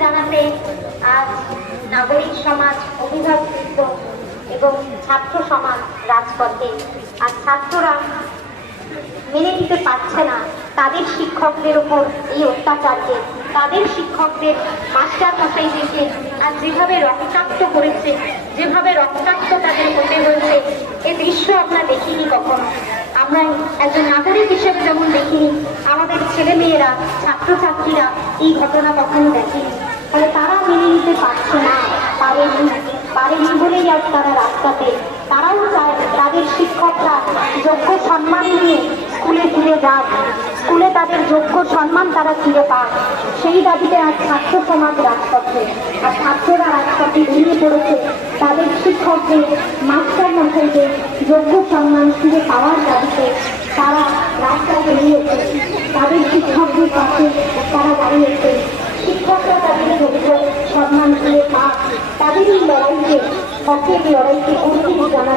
জানাতে আজ নাগরিক সমাজ, অভিভাবকবৃন্দ এবং ছাত্র সমাজ রাজপথে। আর ছাত্ররা মেনে নিতে পারছে না তাদের শিক্ষকদের উপর এই অত্যাচারকে, তাদের শিক্ষকদের মাস্টার মশাইদেরকে আর যেভাবে রক্তাক্ত করেছে, যেভাবে রক্তাক্ত তাদের হতে হয়েছে, এই দৃশ্য আমরা দেখিনি কখনো। আমরা একজন নাগরিক হিসেবে যেমন দেখিনি, আমাদের ছেলে মেয়েরা, ছাত্রছাত্রীরা এই ঘটনা কখনো দেখেনি। তাহলে তারা মেনে নিতে পারছে না, পারেনি বলেই আজ তারা রাস্তাতে। তারাও চায় তাদের শিক্ষকরা যোগ্য সম্মান নিয়ে স্কুলে ফিরে যাক, স্কুলে তাদের যোগ্য সম্মান তারা ফিরে পাক। সেই দাবিতে আজ ছাত্র সমাজ রাজপথে। আর ছাত্ররা রাজপথে বেরিয়ে পড়েছে তাদের শিক্ষকদের, মাস্টার মশাইদের যোগ্য সম্মান ফিরে পাওয়ার দাবিতে। তারা রাস্তায় বেরিয়েছে, তাদের শিক্ষকদের পাশে তারা দাঁড়িয়েছে। শিক্ষকরা তাদের যোগ্য সম্মান ফিরে পাক, তাদের এই লড়াইকে, হকের লড়াইকে অন্তিম জানা।